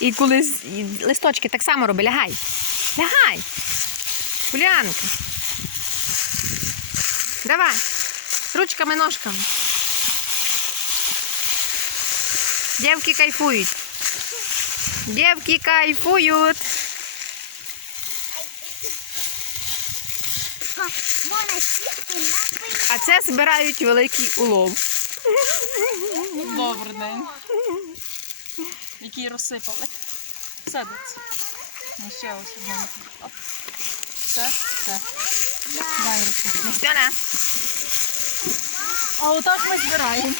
І коли листочки так само роби, лягай. Лягай. Улянка. Давай. Ручками, ножками. Дівки кайфують. Дівки кайфують. А це збирають великий улов. Добрий день. Який розсипали. Садиться. Ну, ще ось одному. Все, все. Дай руку. Настяна. А отак ми збираємо.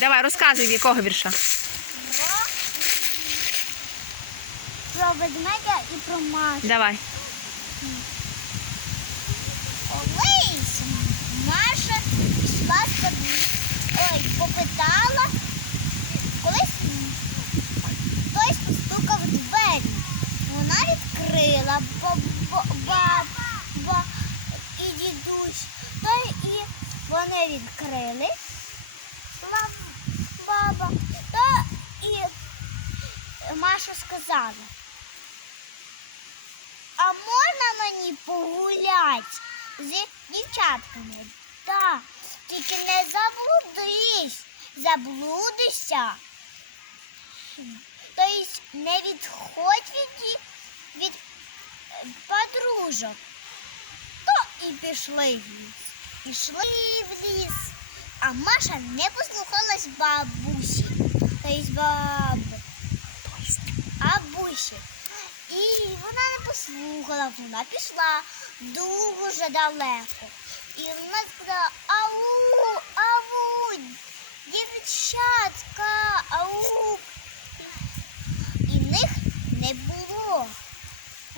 Давай, розказуй, в якого вірша. Про ведмедя і про Машу. Давай. Колись Маша пішла собі. Бо, баба і дідусь. Та і вони відкрили. Баба. Та і Маша сказала. А можна мені погуляти з дівчатками? Так, тільки не заблудись, заблудишся. Тобто не відходь від, від подружок. То і пішли в ліс. Пішли в ліс. А Маша не послухалась бабусі. Тобто баби. Абусі. І вона не послухала, вона пішла дуже далеко. І вона сказала, ау, ау, дівчатка, ау. І в них не було.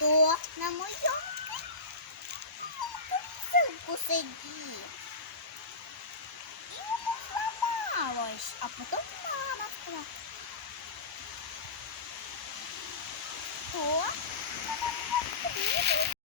to na mojątek ссылку сиди. И сломалась, а потом мама сказала. Что?